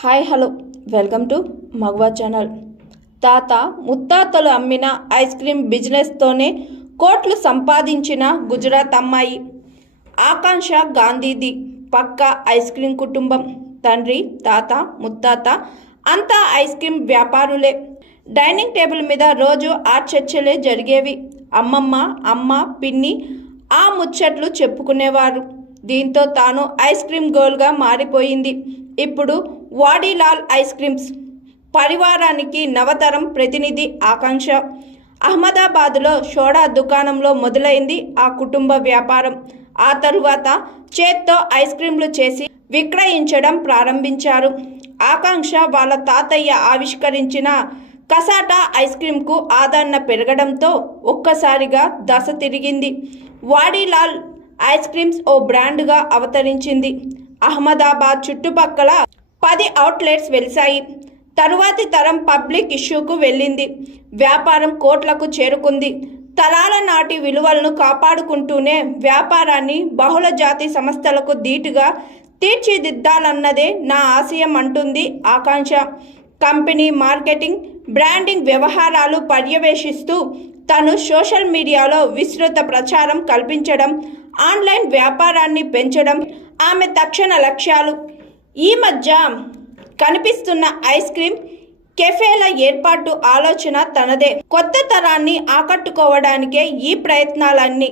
Hi hello. Welcome to Maguva channel. తాత ముత్తాతలు అమ్మిన ఐస్ క్రీమ్ బిజినెస్తోనే కోట్లు సంపాదించిన గుజరాత్ అమ్మాయి. ఆకాంక్ష గాంధీది పక్క ఐస్ క్రీమ్ కుటుంబం. తండ్రి తాత ముత్తాత అంతా ఐస్ క్రీమ్ వ్యాపారులే. డైనింగ్ టేబుల్ మీద రోజు ఆ చర్చలే జరిగేవి. అమ్మమ్మ అమ్మ పిన్ని ఆ ముచ్చట్లు చెప్పుకునేవారు. దీంతో తాను ఐస్ క్రీమ్ గోల్గా మారిపోయింది. ఇప్పుడు వాడీలాల్ ఐస్ క్రీమ్స్. పరివారానికి నవతరం ప్రతినిధి ఆకాంక్ష. అహ్మదాబాద్లో షోడా దుకాణంలో మొదలైంది ఆ కుటుంబ వ్యాపారం. ఆ తరువాత చేత్తో ఐస్ క్రీంలు చేసి విక్రయించడం ప్రారంభించారు. ఆకాంక్ష వాళ్ళ తాతయ్య ఆవిష్కరించిన కసాటా ఐస్ క్రీంకు ఆదరణ పెరగడంతో ఒక్కసారిగా దశ తిరిగింది. వాడీలాల్ ఐస్ క్రీమ్స్ ఓ బ్రాండ్గా అవతరించింది. అహ్మదాబాద్ చుట్టుపక్కల పది అవుట్లెట్స్ వెలిశాయి. తరువాతి తరం పబ్లిక్ ఇష్యూకు వెళ్ళింది. వ్యాపారం కోట్లకు చేరుకుంది. తరాల నాటి విలువలను కాపాడుకుంటూనే వ్యాపారాన్ని బహుళ జాతి సంస్థలకు ధీటుగా తీర్చిదిద్దాలన్నదే నా ఆశయం అంటుంది ఆకాంక్ష. కంపెనీ మార్కెటింగ్ బ్రాండింగ్ వ్యవహారాలు పర్యవేక్షిస్తూ తను సోషల్ మీడియాలో విస్తృత ప్రచారం కల్పించడం ఆన్లైన్ వ్యాపారాన్ని పెంచడం ఆమె తక్షణ లక్ష్యాలు. ఈ మధ్య కనిపిస్తున్న ఐస్ క్రీమ్ కెఫేల ఏర్పాటు ఆలోచన తనదే. కొత్త తరాన్ని ఆకట్టుకోవడానికే ఈ ప్రయత్నాలన్నీ.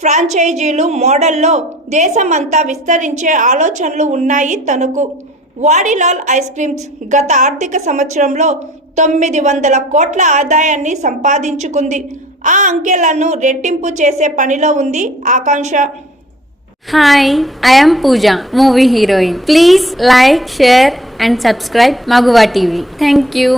ఫ్రాంచైజీలు మోడల్లో దేశమంతా విస్తరించే ఆలోచనలు ఉన్నాయి తనకు. వాడిలాల్ ఐస్ క్రీమ్స్ గత ఆర్థిక సంవత్సరంలో తొమ్మిది వందల కోట్ల ఆదాయాన్ని సంపాదించుకుంది. ఆ అంకెలను రెట్టింపు చేసే పనిలో ఉంది Akanksha. Hi I'm Pooja movie heroine please like share and subscribe Maguva TV thank you